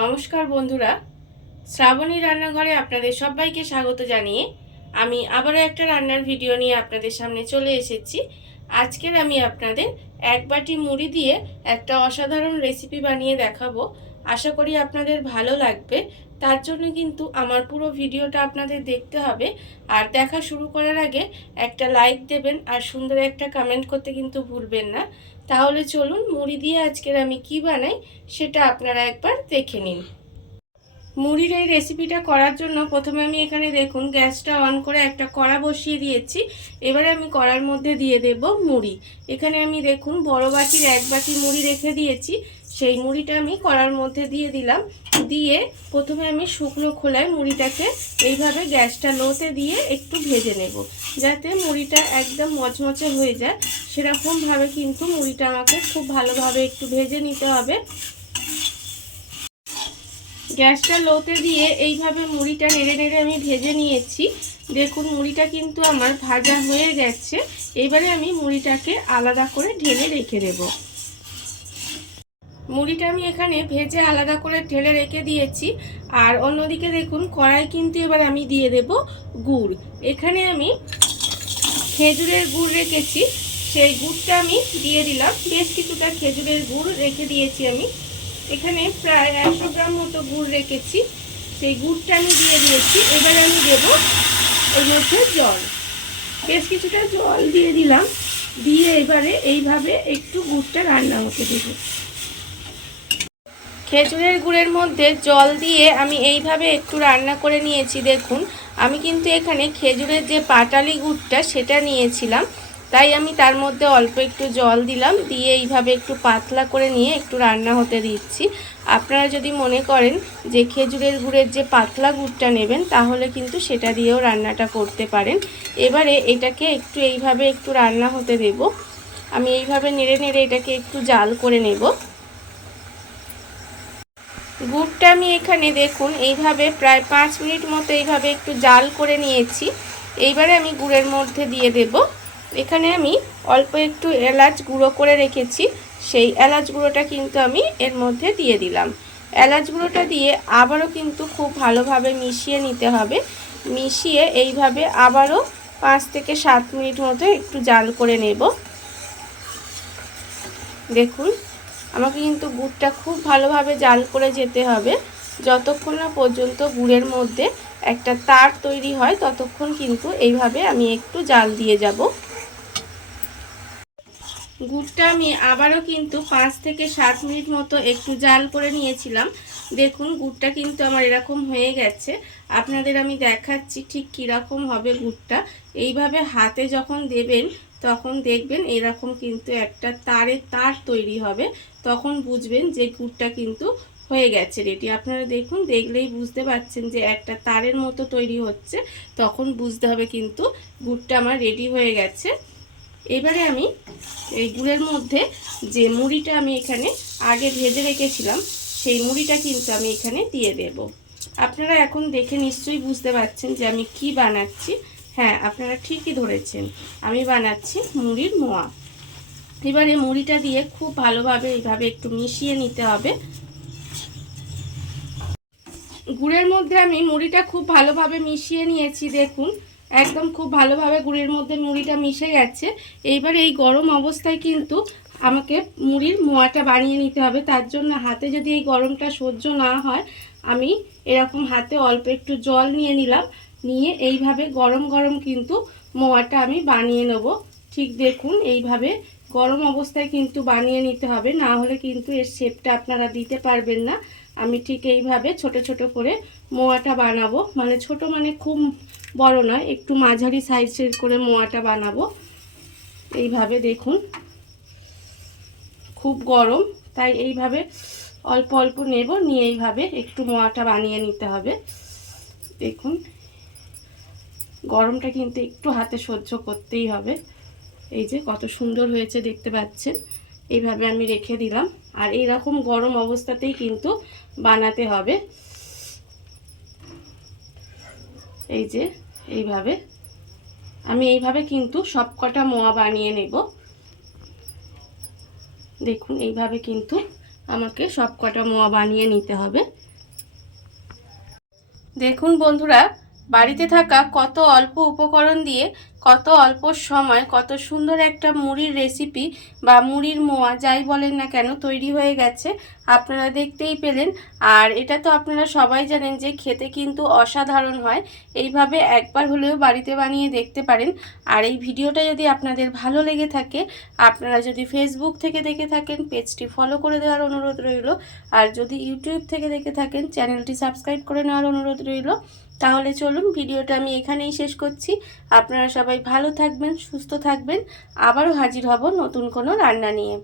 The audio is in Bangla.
নমস্কার বন্ধুরা, শ্রাবণী রান্নাঘরে আপনাদের সবাইকে স্বাগত জানিয়ে আমি আবারও একটা রান্নার ভিডিও নিয়ে আপনাদের সামনে চলে এসেছি। আজকের আমি আপনাদের এক বাটি মুড়ি দিয়ে একটা অসাধারণ রেসিপি বানিয়ে দেখাবো। আশা করি আপনাদের ভালো লাগবে। তার জন্য কিন্তু আমার পুরো ভিডিওটা আপনাদের দেখতে হবে। আর দেখা শুরু করার আগে একটা লাইক দেবেন আর সুন্দর একটা কমেন্ট করতে কিন্তু ভুলবেন না। তাহলে চলুন মুড়ি দিয়ে আজকের আমি কি বানাই সেটা আপনারা একবার দেখে নিন। মুড়ির এই রেসিপিটা করার জন্য প্রথমে আমি এখানে দেখুন গ্যাসটা অন করে একটা কড়া বসিয়ে দিয়েছি। এবারে আমি কড়ার মধ্যে দিয়ে দেব মুড়ি। এখানে আমি দেখুন বড় বাটির এক বাটি মুড়ি রেখে দিয়েছি। সেই মুড়িটা আমি কড়ার মধ্যে দিয়ে দিলাম। দিয়ে প্রথমে আমি শুকনো খোলায় মুড়িটাকে এইভাবে গ্যাসটা লোতে দিয়ে একটু ভেজে নেব, যাতে মুড়িটা একদম মচমচে হয়ে যায়। সেরকমভাবে কিন্তু মুড়িটা আমাকে খুব ভালোভাবে একটু ভেজে নিতে হবে। গ্যাসটা লোতে দিয়ে এইভাবে মুড়িটা নেড়ে নেড়ে আমি ভেজে নিয়েছি। দেখুন মুড়িটা কিন্তু আমার ভাজা হয়ে গেছে। এবারে আমি মুড়িটাকে আলাদা করে ঢেলে রেখে দেব। মুড়িটা আমি এখানে ভেজে আলাদা করে ঢেলে রেখে দিয়েছি। আর অন্যদিকে দেখুন কড়াই কিন্তু এবার আমি দিয়ে দেব গুড়। এখানে আমি খেজুরের গুড় রেখেছি, সেই গুড়টা আমি দিয়ে দিলাম। বেশ কিছুটা খেজুরের গুড় রেখে দিয়েছি আমি। এখানে প্রায় 100 গ্রাম মতো গুড় রেখেছি, সেই গুড়টা আমি দিয়ে দিয়েছি। এবার আমি দেব ওর মধ্যে জল, বেশ কিছুটা জল দিয়ে দিলাম। দিয়ে এবারে এইভাবে একটু গুড়টা রান্না হতে দেব। খেজুরের গুড়ের মধ্যে জল দিয়ে আমি এইভাবে একটু রান্না করে নিয়েছি। দেখুন আমি কিন্তু এখানে খেজুরের যে পাটালি গুড়টা সেটা নিয়েছিলাম, তাই আমি তার মধ্যে অল্প একটু জল দিলাম। দিয়ে এইভাবে একটু পাতলা করে নিয়ে একটু রান্না হতে দিচ্ছি। আপনারা যদি মনে করেন যে খেজুরের গুড়ের যে পাতলা গুড়টা নেবেন, তাহলে কিন্তু সেটা দিয়েও রান্নাটা করতে পারেন। এবারে এটাকে একটু এইভাবে একটু রান্না হতে দেব। আমি এইভাবে নেড়ে নেড়ে এটাকে একটু জাল করে নেব। গুড়টা আমি এখানে দেখুন এইভাবে প্রায় 5 মিনিট মতো এইভাবে একটু জাল করে নিয়েছি। এইবারে আমি গুড়ের মধ্যে দিয়ে দেব। এখানে আমি অল্প একটু এলাচ গুঁড়ো করে রেখেছি, সেই এলাচ গুঁড়োটা কিন্তু আমি এর মধ্যে দিয়ে দিলাম। এলাচ গুঁড়োটা দিয়ে আবারও কিন্তু খুব ভালোভাবে মিশিয়ে নিতে হবে। মিশিয়ে এইভাবে আবারও 5 থেকে 7 মিনিট মতো একটু জাল করে নেব। দেখুন আমাকে কিন্তু গুড়টা খুব ভালোভাবে জাল করে যেতে হবে। যতক্ষণ না পর্যন্ত গুড়ের মধ্যে একটা তার তৈরি হয়, ততক্ষণ কিন্তু এইভাবে আমি একটু জাল দিয়ে যাব। গুড়টা আমি আবারও কিন্তু 5 থেকে 7 মিনিট মতো একটু জাল করে নিয়েছিলাম। দেখুন গুড়টা কিন্তু আমার এরকম হয়ে গেছে। আপনাদের আমি দেখাচ্ছি ঠিক কীরকম হবে গুড়টা। এইভাবে হাতে যখন দেবেন তখন দেখবেন এরকম কিন্তু একটা তার তৈরি হবে। তখন বুঝবেন যে গুড়টা কিন্তু হয়ে গেছে রেডি। আপনারা দেখুন, দেখলেই বুঝতে পারছেন যে একটা তারের মতো তৈরি হচ্ছে। তখন বুঝতে হবে কিন্তু গুড়টা আমার রেডি হয়ে গেছে। এবারে আমি এই গুড়ের মধ্যে যে মুড়িটা আমি এখানে আগে ভেজে রেখেছিলাম, সেই মুড়িটা কিন্তু আমি এখানে দিয়ে দেব। আপনারা এখন দেখে নিশ্চয়ই বুঝতে পারছেন যে আমি কি বানাচ্ছি। হ্যাঁ, আপনারা ঠিকই ধরেছেন, আমি বানাচ্ছি মুড়ির মোয়া। এবারে মুড়িটা দিয়ে খুব ভালোভাবে এইভাবে একটু মিশিয়ে নিতে হবে। গুড়ের মধ্যে আমি মুড়িটা খুব ভালোভাবে মিশিয়ে নিয়েছি। দেখুন একদম খুব ভালোভাবে গুড়ের মধ্যে মুড়িটা মিশে গেছে। এইবার এই গরম অবস্থায় কিন্তু আমাকে মুড়ির মোয়াটা বানিয়ে নিতে হবে। তার জন্য হাতে যদি এই গরমটা সহ্য না হয়, আমি এরকম হাতে অল্প একটু জল নিয়ে নিলাম। নিয়ে এইভাবে গরম গরম কিন্তু মোয়াটা আমি বানিয়ে নেব। ঠিক দেখুন এইভাবে গরম অবস্থায় কিন্তু বানিয়ে নিতে হবে, না হলে কিন্তু এর শেপটা আপনারা দিতে পারবেন না। আমি ঠিক এইভাবে ছোট ছোট করে মোয়াটা বানাবো, মানে ছোট মানে খুব বড় নয়, একটু মাঝারি সাইজের করে মোয়াটা বানাবো। এইভাবে দেখুন খুব গরম, তাই এইভাবে অল্প অল্প নেব, নিয়ে এইভাবে একটু মোয়াটা বানিয়ে নিতে হবে। দেখুন গরমটা কিন্তু একটু হাতে সহ্য করতেই হবে। এই যে কত সুন্দর হয়েছে দেখতে পাচ্ছেন। এইভাবে আমি রেখে দিলাম। আর এইরকম গরম অবস্থাতেই কিন্তু বানাতে হবে। এই যে এইভাবে আমি এইভাবে কিন্তু সবকটা মোয়া বানিয়ে নেব। দেখুন এইভাবে কিন্তু আমাকে সবকটা মোয়া বানিয়ে নিতে হবে। দেখুন বন্ধুরা, বাড়িতে থাকা কত অল্প উপকরণ দিয়ে কত অল্প সময় কত সুন্দর একটা মুড়ির রেসিপি বা মুড়ির মোয়া যাই বলেন না কেন তৈরি হয়ে গেছে। আপনারা দেখতেই পেলেন। আর এটা তো আপনারা সবাই জানেন যে খেতে কিন্তু অসাধারণ হয়। এইভাবে একবার হলেও বাড়িতে বানিয়ে দেখতে পারেন। আর এই ভিডিওটা যদি আপনাদের ভালো লেগে থাকে, আপনারা যদি ফেসবুক থেকে দেখে থাকেন পেজটি ফলো করে দেওয়ার অনুরোধ রইল। আর যদি ইউটিউব থেকে দেখে থাকেন চ্যানেলটি সাবস্ক্রাইব করে নেওয়ার অনুরোধ রইল। তাহলে চলুন ভিডিওটা আমি এখানেই শেষ করছি। আপনারা সবাই ভালো থাকবেন, সুস্থ থাকবেন। আবারও হাজির হব নতুন কোনো রান্না নিয়ে।